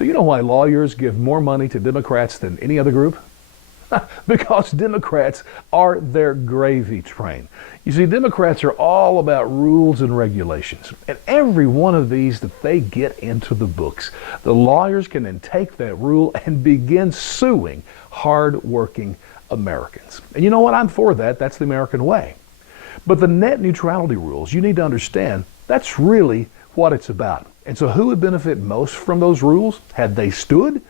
Do you know why lawyers give more money to Democrats than any other group? Because Democrats are their gravy train. You see, Democrats are all about rules and regulations. And every one of these that they get into the books, the lawyers can then take that rule and begin suing hard-working Americans. And you know what? I'm for that. That's the American way. But the net neutrality rules, you need to understand, that's really what it's about. And so who would benefit most from those rules? Had they stood,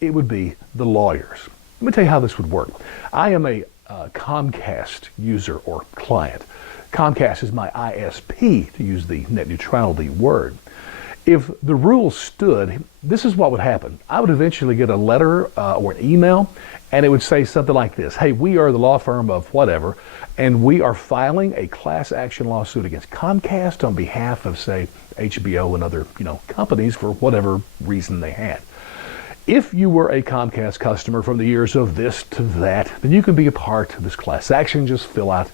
it would be the lawyers. Let me tell you how this would work. I am a Comcast user or client. Comcast is my ISP, to use the net neutrality word. If the rules stood, this is what would happen. I would eventually get a letter or an email, and it would say something like this: hey, we are the law firm of whatever, and we are filing a class action lawsuit against Comcast on behalf of, say, HBO and other companies for whatever reason they had. If you were a Comcast customer from the years of this to that, then you can be a part of this class action. Just fill out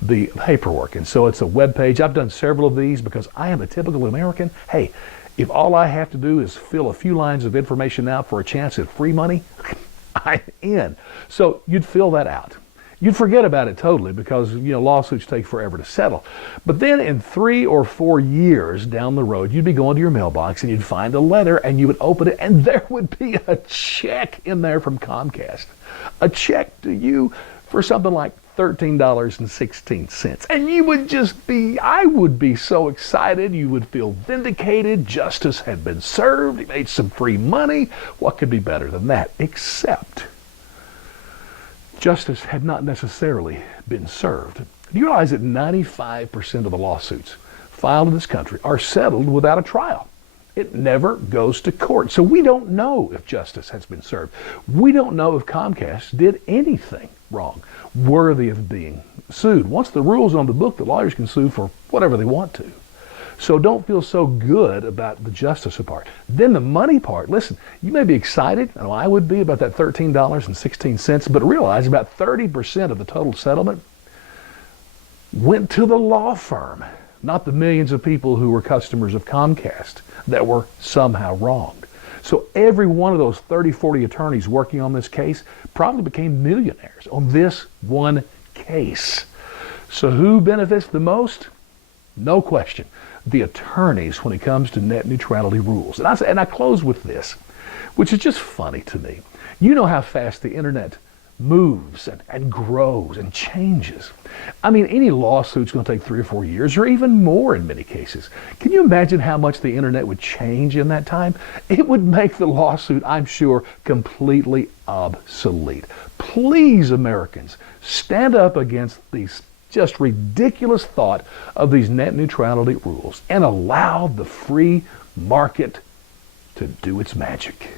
the paperwork. And so it's a web page. I've done several of these because I am a typical American. Hey, if all I have to do is fill a few lines of information out for a chance at free money, I'm in. So you'd fill that out. You'd forget about it totally because lawsuits take forever to settle. But then in 3 or 4 years down the road, you'd be going to your mailbox and you'd find a letter and you would open it and there would be a check in there from Comcast. A check to you for something like $13.16. And you would I would be so excited. You would feel vindicated. Justice had been served. You made some free money. What could be better than that? Except justice had not necessarily been served. Do you realize that 95% of the lawsuits filed in this country are settled without a trial? It never goes to court. So we don't know if justice has been served. We don't know if Comcast did anything wrong, worthy of being sued. Once the rule's on the book, the lawyers can sue for whatever they want to. So don't feel so good about the justice part. Then the money part, listen, you may be excited, and I would be, about that $13.16, but realize about 30% of the total settlement went to the law firm, not the millions of people who were customers of Comcast that were somehow wronged. So every one of those 30, 40 attorneys working on this case probably became millionaires on this one case. So who benefits the most? No question. The attorneys when it comes to net neutrality rules. And I close with this, which is just funny to me. You know how fast the internet moves and grows and changes. I mean, any lawsuit's going to take 3 or 4 years, or even more in many cases. Can you imagine how much the internet would change in that time? It would make the lawsuit, I'm sure, completely obsolete. Please, Americans, stand up against these just ridiculous thought of these net neutrality rules and allow the free market to do its magic.